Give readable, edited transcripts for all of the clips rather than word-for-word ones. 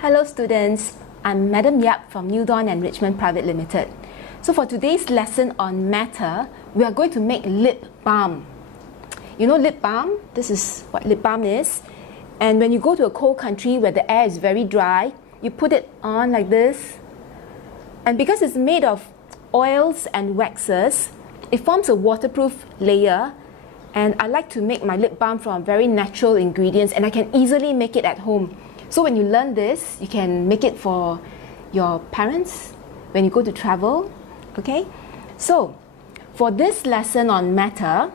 Hello students, I'm Madam Yap from New Dawn Enrichment Private Limited. So for today's lesson on matter, we are going to make lip balm. You know lip balm? This is what lip balm is. And when you go to a cold country where the air is very dry, you put it on like this. And because it's made of oils and waxes, it forms a waterproof layer. And I like to make my lip balm from very natural ingredients, and I can easily make it at home. So when you learn this, you can make it for your parents when you go to travel, okay? So for this lesson on matter,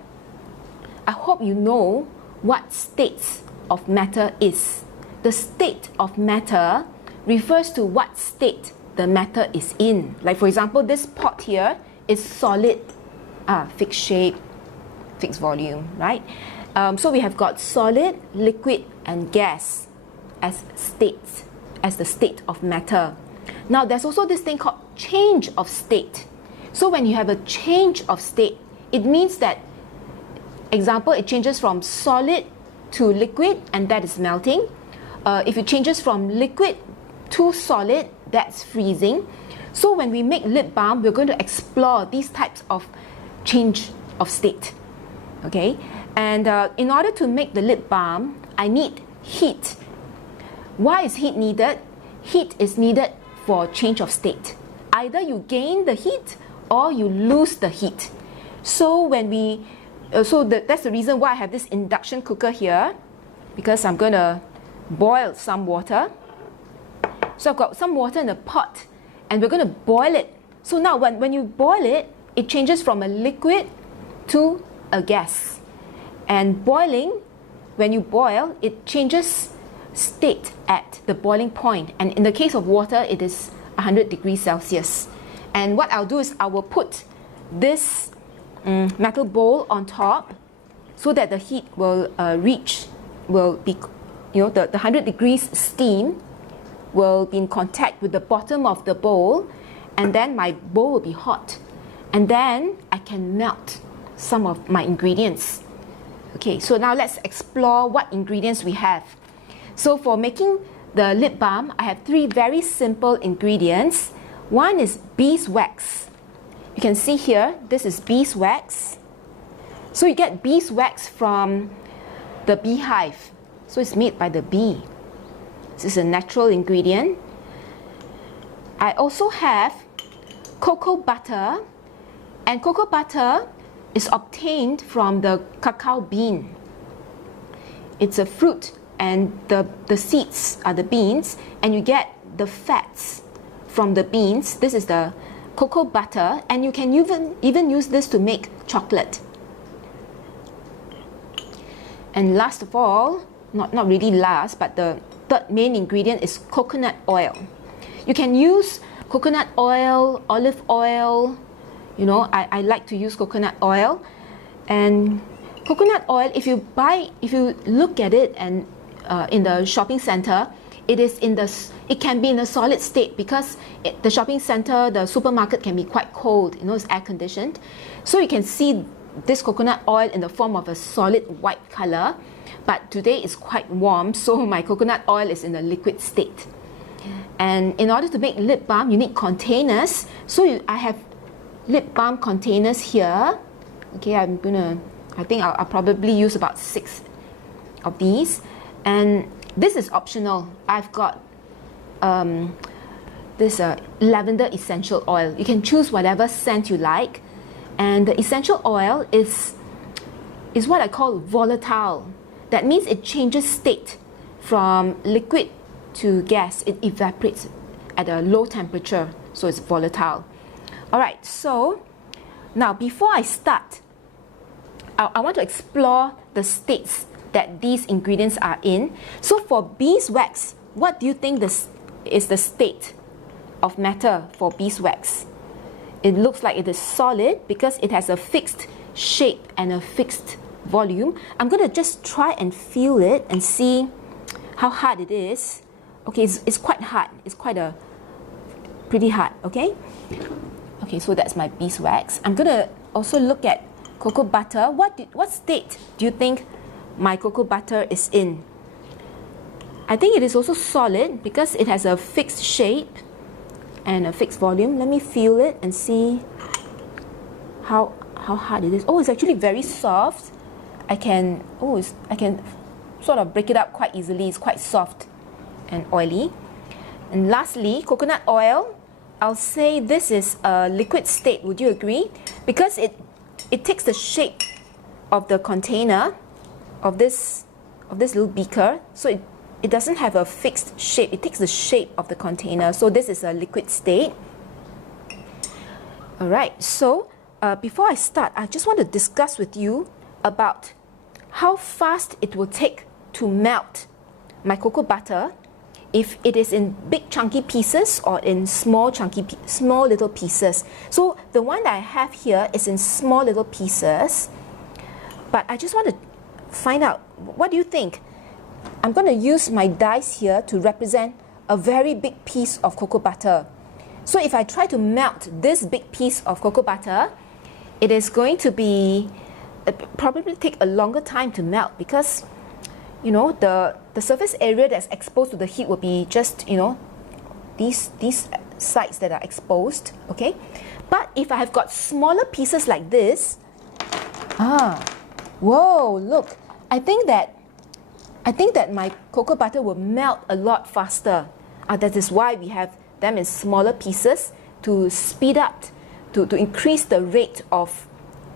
I hope you know what states of matter is. The state of matter refers to what state the matter is in. Like for example, this pot here is solid, fixed shape, fixed volume, right? So we have got solid, liquid, and gas as states, as the state of matter. Now there's also this thing called change of state. So when you have a change of state, it means that, example, it changes from solid to liquid, and that is melting. If it changes from liquid to solid, that's freezing. So when we make lip balm, we're going to explore these types of change of state. Okay, and in order to make the lip balm, I need heat. Why is heat needed? Heat is needed for change of state. Either you gain the heat or you lose the heat. So when we, that's the reason why I have this induction cooker here, because I'm going to boil some water. So I've got some water in a pot, and we're going to boil it. So now when you boil it, it changes from a liquid to a gas. And boiling, when you boil, it changes state at the boiling point, and in the case of water, it is 100 degrees Celsius. And what I'll do is I will put this metal bowl on top so that the heat will be, the 100 degrees steam will be in contact with the bottom of the bowl, and then my bowl will be hot, and then I can melt some of my ingredients. Okay, so now let's explore what ingredients we have. So for making the lip balm, I have three very simple ingredients. One is beeswax. You can see here, this is beeswax. So you get beeswax from the beehive. So it's made by the bee. This is a natural ingredient. I also have cocoa butter, and cocoa butter is obtained from the cacao bean. It's a fruit, and the seeds are the beans, and you get the fats from the beans. This is the cocoa butter, and you can even use this to make chocolate. And last of all, not really last, but the third main ingredient is coconut oil. You can use coconut oil, olive oil. You know, I like to use coconut oil. And coconut oil, if you look at it and in the shopping center, it can be in a solid state, because the shopping center, the supermarket can be quite cold. You know, it's air conditioned. So you can see this coconut oil in the form of a solid white color. But today it's quite warm, so my coconut oil is in a liquid state. And in order to make lip balm, you need containers. So I have lip balm containers here. Okay, I think I'll probably use about 6 of these. And this is optional. I've got this lavender essential oil. You can choose whatever scent you like. And the essential oil is what I call volatile. That means it changes state from liquid to gas. It evaporates at a low temperature, so it's volatile. Alright, so now before I start, I want to explore the states that these ingredients are in. So for beeswax, what do you think is the state of matter for beeswax? It looks like it is solid because it has a fixed shape and a fixed volume. I'm going to just try and feel it and see how hard it is. Okay, it's quite hard. It's pretty hard, okay? Okay, so that's my beeswax. I'm going to also look at cocoa butter. What state do you think my cocoa butter is in? I think it is also solid because it has a fixed shape and a fixed volume. Let me feel it and see how hard it is. Oh, it's actually very soft. I can sort of break it up quite easily. It's quite soft and oily. And lastly, coconut oil. I'll say this is a liquid state. Would you agree? Because it takes the shape of the container of this little beaker. So it doesn't have a fixed shape. It takes the shape of the container. So this is a liquid state. All right. So before I start, I just want to discuss with you about how fast it will take to melt my cocoa butter if it is in big chunky pieces or in small little pieces. So the one that I have here is in small little pieces, but I just want to find out, what do you think? I'm going to use my dice here to represent a very big piece of cocoa butter. So if I try to melt this big piece of cocoa butter, it is going to be probably take a longer time to melt because, you know, the surface area that's exposed to the heat will be just, you know, these sides that are exposed, okay? But if I have got smaller pieces like this, whoa, look, I think that my cocoa butter will melt a lot faster. That is why we have them in smaller pieces to speed up, to increase the rate of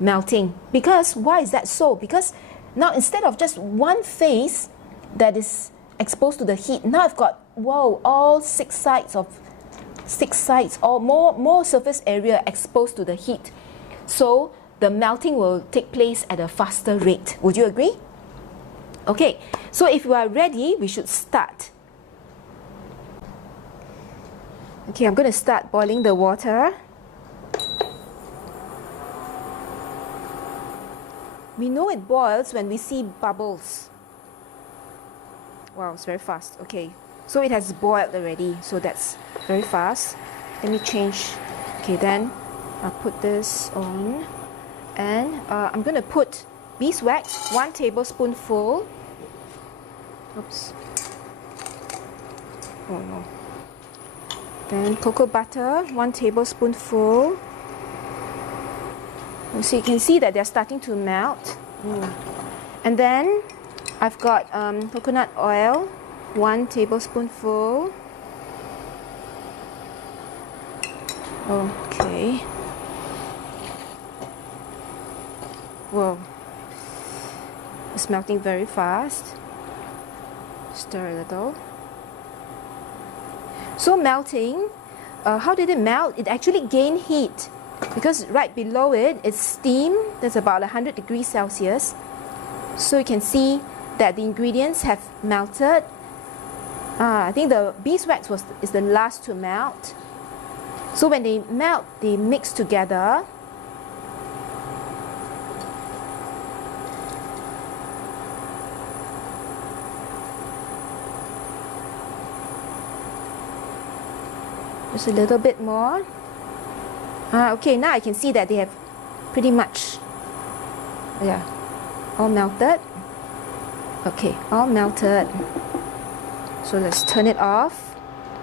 melting. Because why is that so? Because now instead of just one face that is exposed to the heat, now I've got, whoa, all six sides, or more surface area exposed to the heat. So the melting will take place at a faster rate. Would you agree? Okay, so if you are ready, we should start. Okay, I'm going to start boiling the water. We know it boils when we see bubbles. Wow, it's very fast. Okay, so it has boiled already, so that's very fast. Let me change. Okay, then I'll put this on. And I'm going to put beeswax, 1 tablespoonful. Oops. Oh no. Then cocoa butter, 1 tablespoonful. So you can see that they're starting to melt. And then I've got coconut oil, 1 tablespoonful. Okay. Whoa. It's melting very fast. Stir a little. So melting, how did it melt? It actually gained heat because right below it is steam that's about 100 degrees Celsius. So you can see that the ingredients have melted. I think the beeswax is the last to melt. So when they melt, they mix together. Just a little bit more. Okay, now I can see that they have pretty much, yeah, all melted. Okay, all melted. So let's turn it off.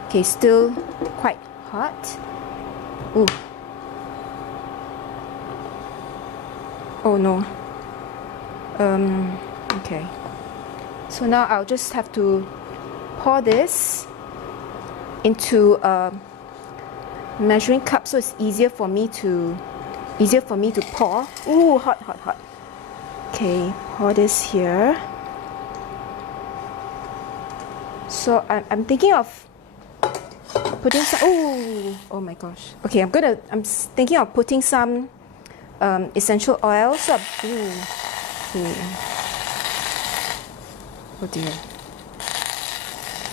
Okay, still quite hot. Ooh. Oh no. Okay. So now I'll just have to pour this into a measuring cup so it's easier for me to pour. Ooh, hot, hot, hot. Okay, pour this here. So I'm thinking of putting some. Oh my gosh. Okay, I'm thinking of putting some essential oil. So, oh dear.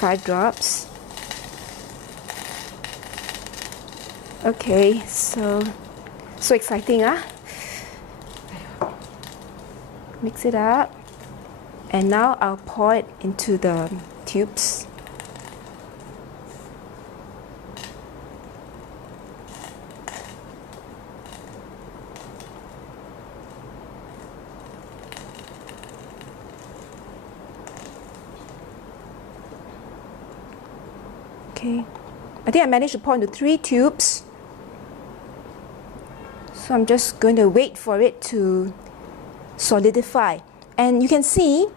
5 drops. Okay, so exciting, huh? Mix it up, and now I'll pour it into the tubes. Okay, I think I managed to pour into 3 tubes. So I'm just going to wait for it to solidify. And you can see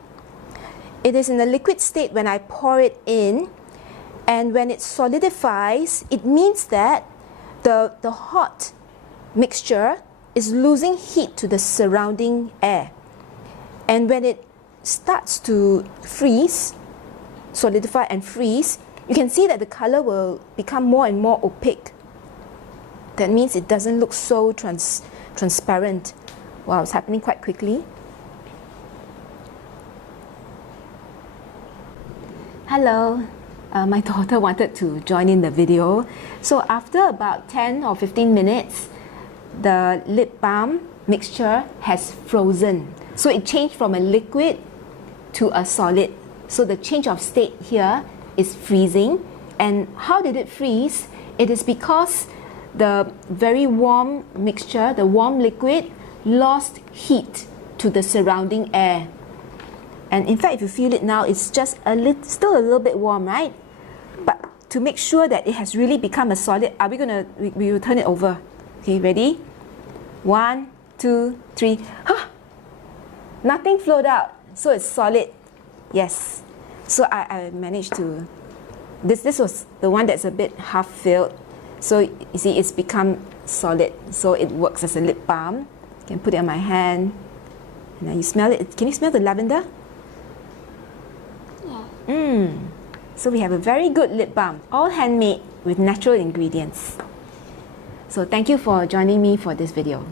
it is in a liquid state when I pour it in. And when it solidifies, it means that the hot mixture is losing heat to the surrounding air. And when it starts to freeze, solidify and freeze, you can see that the color will become more and more opaque. That means it doesn't look so transparent. Wow, it's happening quite quickly. Hello. My daughter wanted to join in the video. So after about 10 or 15 minutes, the lip balm mixture has frozen. So it changed from a liquid to a solid. So the change of state here is freezing. And how did it freeze? It is because the very warm mixture, the warm liquid, lost heat to the surrounding air. And in fact, if you feel it now, it's just still a little bit warm, right? But to make sure that it has really become a solid, we will turn it over. Okay, ready? 1, 2, 3. Nothing flowed out, so it's solid. Yes. So I managed to, this was the one that's a bit half filled. So you see, it's become solid. So it works as a lip balm. You can put it on my hand. And then you smell it. Can you smell the lavender? Yeah. So we have a very good lip balm, all handmade with natural ingredients. So thank you for joining me for this video.